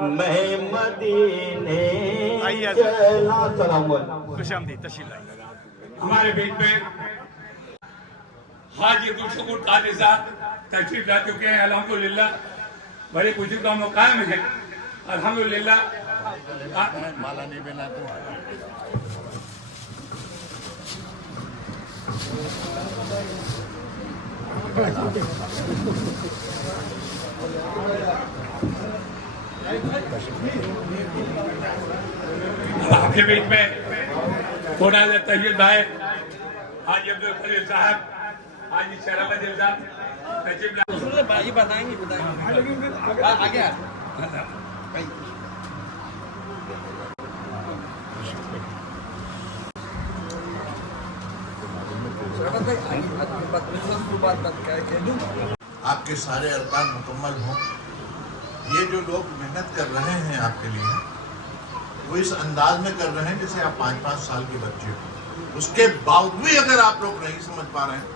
میں مدینے چلا سلام خوش آمدید تشریف لائیں. ہمارے بیچ میں حاجی عبدالشکور قادری صاحب تشریف لا چکے ہیں. الحمدللہ بڑی خوشی کا مقام ہے. الحمدللہ مالا نہیں بناتے. آپ کے بیچ میں تھوڑا سا تشریف لائے حاجی عبدالخلیل صاحب، حاجی شرف بدل صاحب تشریف لائے. یہ بتائیں گے آگے آپ کے سارے ارکان مکمل ہوں. یہ جو لوگ محنت کر رہے ہیں آپ کے لیے وہ اس انداز میں کر رہے ہیں جیسے آپ 5-5 سال کے بچے ہو. اس کے باوجود اگر آپ لوگ نہیں سمجھ پا رہے ہیں،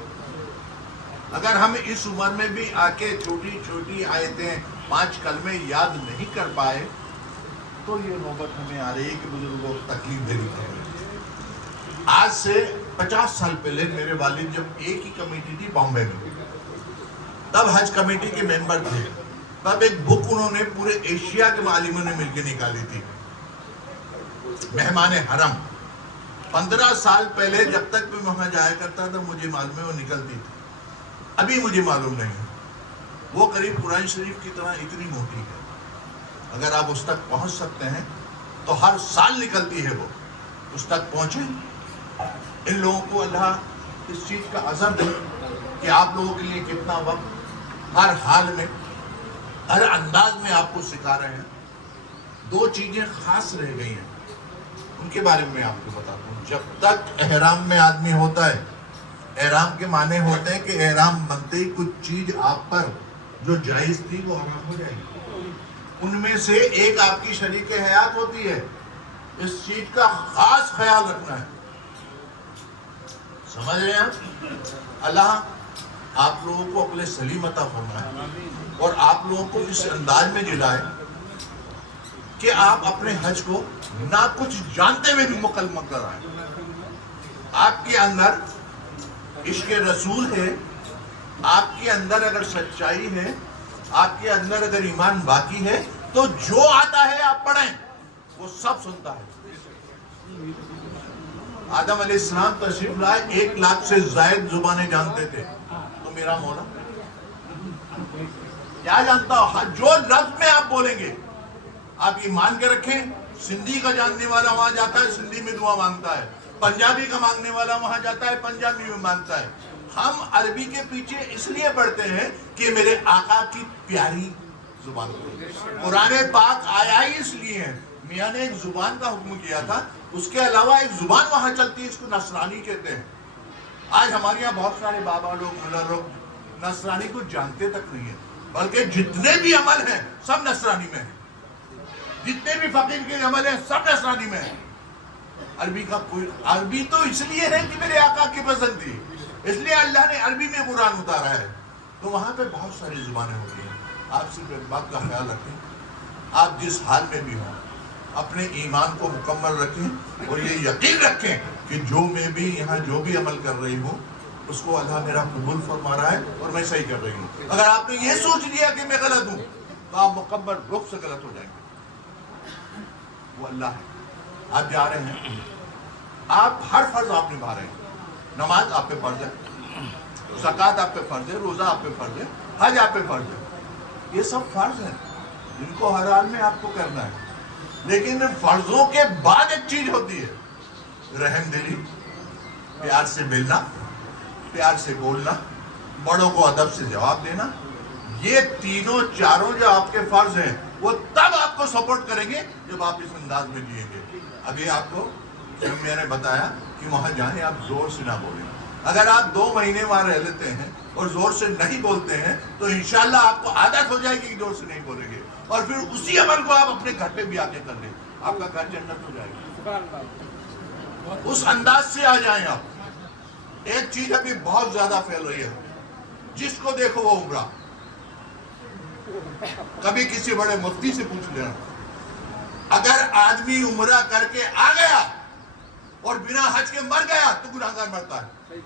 اگر ہم اس عمر میں بھی آ کے چھوٹی چھوٹی آیتیں 5 کلمے یاد نہیں کر پائے تو یہ نوبت ہمیں آ رہی ہے کہ بزرگوں کو تکلیف دینی پڑ رہی ہے. آج سے 50 سال پہلے میرے والد جب ایک ہی کمیٹی تھی بامبے میں، تب حج کمیٹی کے ممبر تھے، تب ایک بک انہوں نے پورے ایشیا کے معلموں نے مل کے نکالی تھی، مہمان حرم. 15 سال پہلے جب تک میں وہاں جایا کرتا تھا مجھے معلوم ہے وہ نکلتی تھی. ابھی مجھے معلوم نہیں ہے. وہ قریب قرآن شریف کی طرح اتنی موٹی ہے. اگر آپ اس تک پہنچ سکتے ہیں تو ہر سال نکلتی ہے وہ. اس تک پہنچیں. ان لوگوں کو اللہ اس چیز کا عزم دے کہ آپ لوگوں کے لیے کتنا وقت ہر حال میں ہر انداز میں آپ کو سکھا رہے ہیں. 2 چیزیں خاص رہ گئی ہیں، ان کے بارے میں آپ کو بتاتا ہوں. جب تک احرام میں آدمی ہوتا ہے، احرام کے معنی ہوتے ہیں کہ احرام بنتے ہی کچھ چیز آپ پر جو جائز تھی وہ حرام ہو جائے گی. ان میں سے ایک آپ کی شریک حیات ہوتی ہے. اس چیز کا خاص خیال رکھنا ہے. سمجھ رہے ہیں؟ اللہ آپ لوگوں کو عقل سلیم عطا فرمائے اور آپ لوگوں کو اس انداز میں جلائے کہ آپ اپنے حج کو نہ کچھ جانتے ہوئے بھی مکمل کرائیں. آپ کے اندر عشق رسول ہے، آپ کے اندر اگر سچائی ہے، آپ کے اندر اگر ایمان باقی ہے تو جو آتا ہے آپ پڑھیں، وہ سب سنتا ہے. آدم علیہ السلام تشریف لائے، 1 لاکھ سے زائد زبانیں جانتے تھے. تو میرا مولا کیا جانتا ہو؟ جو لفظ میں آپ بولیں گے آپ یہ مان کے رکھیں. سندھی کا جاننے والا وہاں جاتا ہے سندھی میں دعا مانگتا ہے، پنجابی کا مانگنے والا وہاں جاتا ہے پنجابی میں مانگتا ہے. ہم عربی کے پیچھے اس لیے پڑھتے ہیں کہ میرے آقا کی پیاری زبان. قرآن پاک آیا ہی اس لیے ہے. میاں نے ایک زبان کا حکم کیا تھا، اس کے علاوہ ایک زبان وہاں چلتی ہے، اس کو نصرانی کہتے ہیں. آج ہمارے یہاں بہت سارے بابا لوگ ملا لوگ نصرانی کو جانتے تک نہیں ہیں، بلکہ جتنے بھی عمل ہیں سب نصرانی میں ہیں. جتنے بھی فقیر کے عمل ہیں سب نصرانی میں ہیں. عربی کا کوئی عربی تو اس لیے ہے کہ میرے آقا کی پسند تھی، اس لیے اللہ نے عربی میں قرآن اتارا ہے. تو وہاں پہ بہت ساری زبانیں ہوتی ہیں. آپ صرف ایک بات کا خیال رکھیں، آپ جس حال میں بھی ہوں اپنے ایمان کو مکمل رکھیں اور یہ یقین رکھیں کہ جو میں بھی یہاں جو بھی عمل کر رہی ہوں اس کو اللہ میرا قبول فرما رہا ہے اور میں صحیح کر رہی ہوں. اگر آپ نے یہ سوچ لیا کہ میں غلط ہوں تو آپ مکمل رخ سے غلط ہو جائیں گے. وہ اللہ ہے. آپ جا رہے ہیں، آپ ہر فرض آپ نبھا رہے ہیں. نماز آپ پہ فرض ہے، زکوٰۃ آپ پہ فرض ہے، روزہ آپ پہ فرض ہے، حج آپ پہ فرض ہے. یہ سب فرض ہیں جن کو ہر حال میں آپ کو کرنا ہے. لیکن فرضوں کے بعد ایک چیز ہوتی ہے، رحم دلی، پیار سے ملنا، پیار سے بولنا، بڑوں کو ادب سے جواب دینا. یہ تینوں چاروں جو آپ کے فرض ہیں وہ تب آپ کو سپورٹ کریں گے جب آپ اس انداز میں جئیں گے. ابھی آپ کو جب میں نے بتایا کہ وہاں جائیں آپ زور سے نہ بولیں. اگر آپ 2 مہینے وہاں رہ لیتے ہیں اور زور سے نہیں بولتے ہیں تو انشاءاللہ آپ کو عادت ہو جائے گی کہ زور سے نہیں بولیں گے، اور پھر اسی عمل کو آپ اپنے گھر پہ بھی آ کے کر لیں. آپ کا گھر جنت ہو جائے گا. اس انداز سے آ جائیں آپ. ایک چیز ابھی بہت زیادہ پھیل رہی ہے، جس کو دیکھو وہ عمرہ. کبھی کسی بڑے مفتی سے پوچھ لینا اگر آدمی عمرہ کر کے آ گیا اور بنا حج کے مر گیا تو گناہگار مرتا ہے.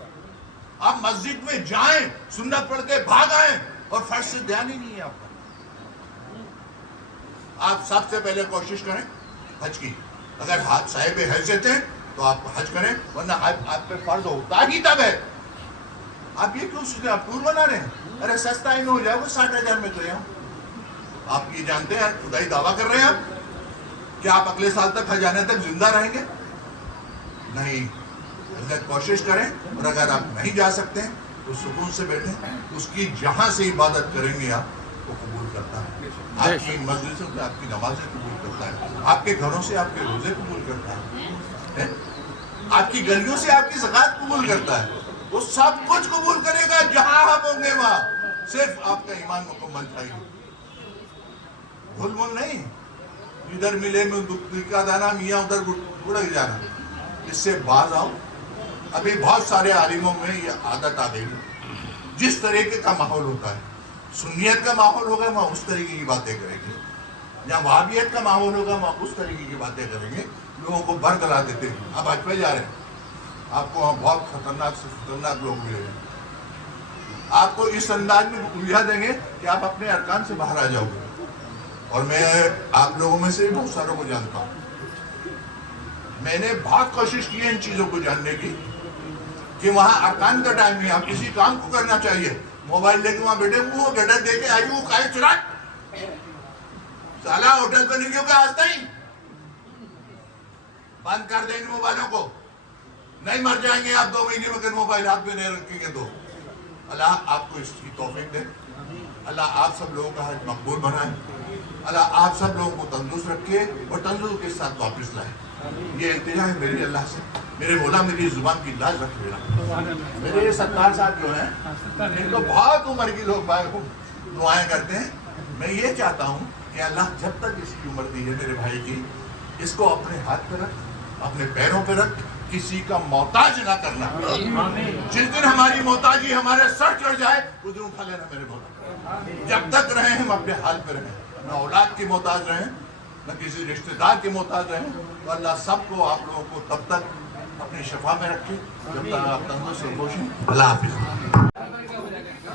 آپ مسجد میں جائیں, سنت پڑھ کے بھاگ آئیں اور فرض سے دھیان ہی نہیں ہے آپ کا. آپ سب سے پہلے کوشش کریں حج کی. اگر صاحب حیثیت ہیں تو آپ حج کریں, ورنہ آپ پہ فرض ہوتا ہی تب ہے. آپ یہ کیوں سوچتے ہیں آپ ٹور بنا رہے ہیں؟ ارے سستا ہی میں ہو جائے وہ 60,000 میں تو یہاں. آپ یہ جانتے ہیں خدائی دعویٰ کر رہے ہیں آپ کہ آپ اگلے سال تک حج آنے تک زندہ رہیں گے؟ نہیں. اللہ کوشش کریں, اور اگر آپ نہیں جا سکتے ہیں تو سکون سے بیٹھیں. اس کی جہاں سے عبادت کریں گے آپ وہ قبول کرتا ہے. آپ کی مسجد سے آپ کی نمازیں قبول کرتا ہے, آپ کے گھروں سے آپ کے روزے قبول کرتا ہے, آپ کی گلیوں سے آپ کی زکات قبول کرتا ہے. وہ سب کچھ قبول کرے گا جہاں آپ ہوں گے وہاں. صرف آپ کا ایمان مکمل چاہیے, بھول مول نہیں. ادھر ملے میں دکھ کا دانا میاں ادھر بڑک جانا. اس سے باز آؤ. ابھی بہت سارے عالموں میں یہ عادت آ گئی ہے, جس طریقے کا ماحول ہوتا ہے, سنیت کا ماحول ہوگا وہاں اس طریقے کی باتیں کریں گے, یا وہابیت کا ماحول ہوگا وہاں اس طریقے کی باتیں کریں گے. لوگوں کو برگلا دیتے ہیں. اب حج پہ جا رہے ہیں, آپ کو وہاں بہت خطرناک سے خطرناک لوگ ملے گے. آپ کو اس انداز میں الجھا دیں گے کہ آپ اپنے ارکان سے باہر آ جاؤ گے. اور میں آپ لوگوں میں سے بہت ساروں کو جانتا ہوں. میں نے بہت کوشش کی ہے ان چیزوں کو جاننے کی کہ وہاں ارکان کا ٹائم نہیں, آپ کسی کام کو کرنا چاہیے. موبائل لے کے وہاں بیٹھے وہ گڈر دے کے آئی وہ کھائے چرا سالا ہوٹل پہ نہیں کیوں کہ آج تک بند کر دیں گے موبائلوں کو. نہیں مر جائیں گے آپ 2 مہینے میں, اگر موبائل ہاتھ میں نہیں رکھیں گے تو. اللہ آپ کو اس کی توفیق دے. اللہ آپ سب لوگوں کا حج مقبول بنائے. اللہ آپ سب لوگوں کو تندرست رکھے اور تندرست کے ساتھ واپس لائے. یہ التجا ہے میری اللہ سے, میرے مولا میری زبان کی لاج رکھ لینا. میرے 70 صاحب جو ہیں ان کو بہت عمر کی لوگ دعائیں کرتے ہیں. میں یہ چاہتا ہوں کہ اللہ جب تک اس کی عمر دی ہے میرے بھائی کی, اس کو اپنے ہاتھ پہ رکھ, اپنے پیروں پہ رکھ, کسی کا محتاج نہ کرنا. جس دن ہماری محتاجی ہمارے سر چڑھ جائے اس دن اٹھا لینا میرے مولا. جب تک رہیں ہم اپنے حال پہ رہیں, نہ اولاد کی محتاج رہیں نہ کسی رشتہ دار کے محتاج رہیں. تو اللہ سب کو آپ لوگوں کو تب تک اپنی شفا میں رکھے جب تک آپ تندرست سے خوش ہیں. اللہ حافظ.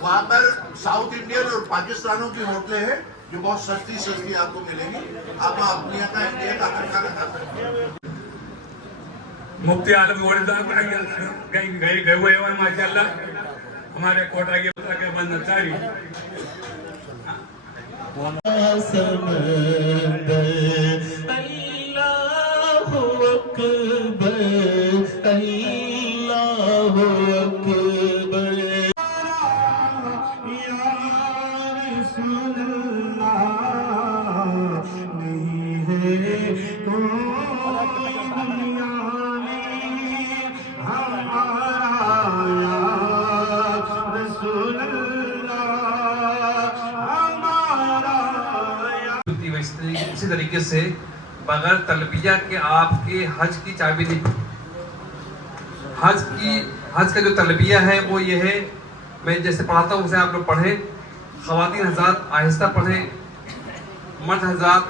وہاں پر ساؤتھ انڈین اور پاکستانوں کی ہوٹلیں ہیں جو بہت سستی آپ کو ملیں گی. آپ اپنی یہاں کا انڈیا کا کھانا کھا سکتے ہیں. مفتی عالم گئے ہوئے ہیں ماشاءاللہ. ہمارے کوٹا کے بند تاری اسی طریقے سے بغیر تلبیہ کے آپ کے حج کی چابی نہیں. حج کا جو تلبیہ ہے وہ یہ ہے, میں جیسے پڑھاتا ہوں اسے آپ لوگ پڑھیں. خواتین حضرات آہستہ پڑھیں, مرد حضرات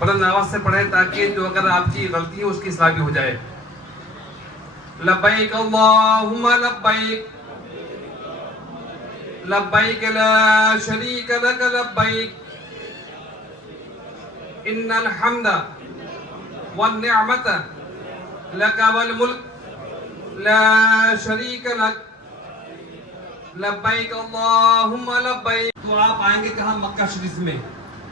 بلند آواز سے پڑھیں تاکہ جو اگر آپ کی غلطی ہے اس کی اصلاح بھی ہو جائے. لبیک اللہم لبیک لبیک لا شریک لک لبیک ان الحمد والنعمت لک والملک لا شریک لک لبیک اللہم لبیک. تو آپ آئیں گے کہاں؟ مکہ شریف میں.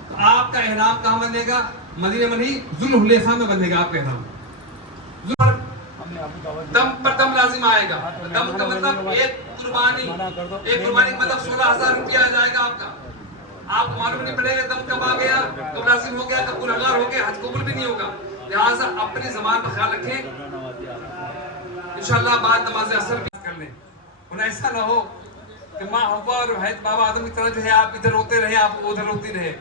تو آپ کا احرام کہاں بندھے گا؟ مدینہ میں نہیں, ذوالحلیفہ میں بندھے گا آپ کا احرام. دم پر دم لازم آئے گا. دم کا مطلب ایک قربانی کا مطلب 16,000 روپیہ آ جائے گا آپ کا. آپ کو معلوم نہیں پڑے گا دم کب آ گیا, کب لازم ہو گیا, کب گنہگار ہو گیا, حج قبول بھی نہیں ہوگا. لہٰذا اپنی زبان پر خیال رکھیں. انشاءاللہ بعد نماز عصر بھی کر لیں. انہیں ایسا نہ ہو کہ ماں حوا اور حضرت بابا آدم کی طرح جو ہے آپ ادھر روتے رہے, آپ ادھر روتی رہے.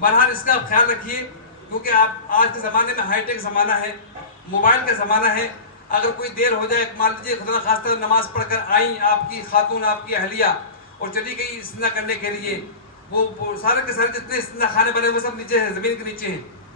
بہرحال اس کا خیال رکھیے کیونکہ آپ آج کے زمانے میں ہائی ٹیک زمانہ ہے, موبائل کا زمانہ ہے. اگر کوئی دیر ہو جائے, مان لیجیے خدا خاص نماز پڑھ کر آئیں آپ کی خاتون, آپ کی اہلیہ, اور چلی گئی استنجا کرنے کے لیے, وہ سارے کے سارے جتنے استنجا خانے بنے ہوئے سب نیچے ہیں, زمین کے نیچے ہیں.